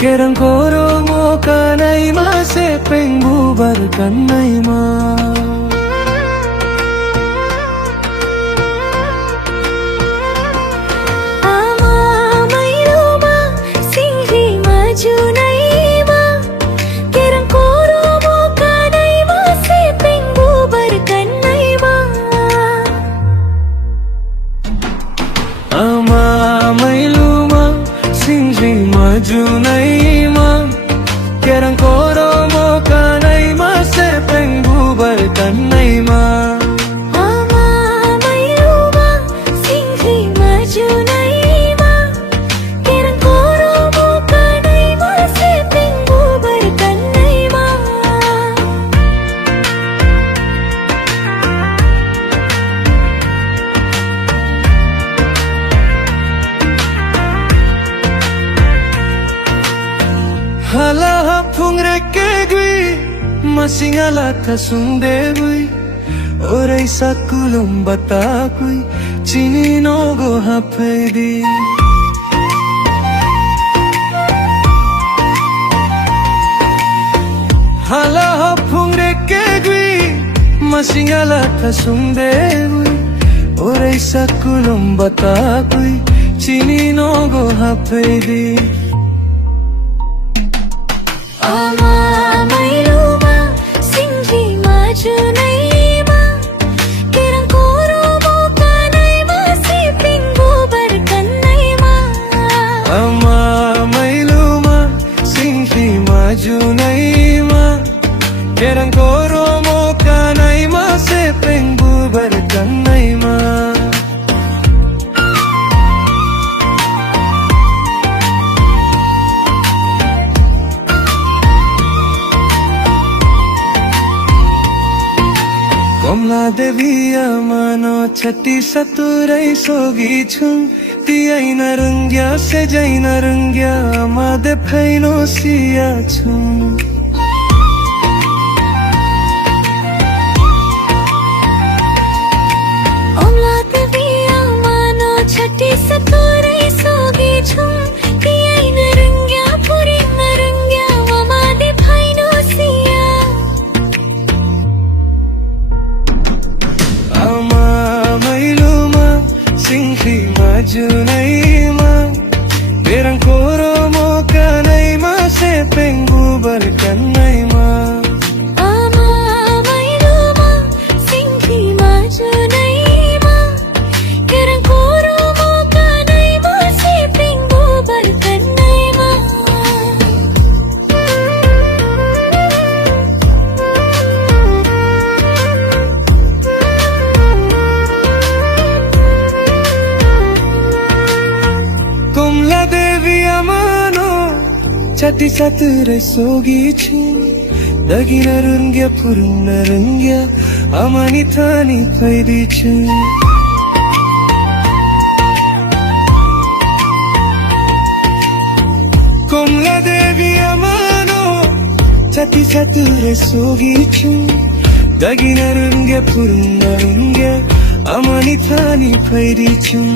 Kerangkoro mo kanay masepeng bubar kanay ma Junayma Kerangkoro mo kanay masepeng bubar kanay ma Ama mayluma singhi majunayma Kerangkoro mo kanay masepeng bubar kanay ma Hala hapung reke gui masingala kasunde gui Orai sakulum batakui chini no go hapedi Hala hapung reke gui masingala kasunde gui Orai sakulum batakui chini no go hapedi Ama mayluma singhi majunayma Kerangkoro mo kanay masepeng bubar kanay ma Ama mayluma singhi majunayma Kerangkoro mo kanay masepeng bubar kanay ma Komla devi amano chatti saturai sogi chum Tiyai narungya se jai narungya amade phaino siya chum Omla devi amano chatti saturai sogi chum Tiyai narungya puri narungya amade phaino siya Ama mayluma singhi majunayma Kerangkoro mo kanay masepeng bubar kanay ma Ama mayluma singhi majunayma Kerangkoro mo kanay masepeng bubar kanay ma Komla devi amano chatti sature sogi chum Dagi narungya purun narungya amani thani khaidi chum Komla devi amano chatti sature sogi chum Dagi narungya purun narungya amani thani khaidi chum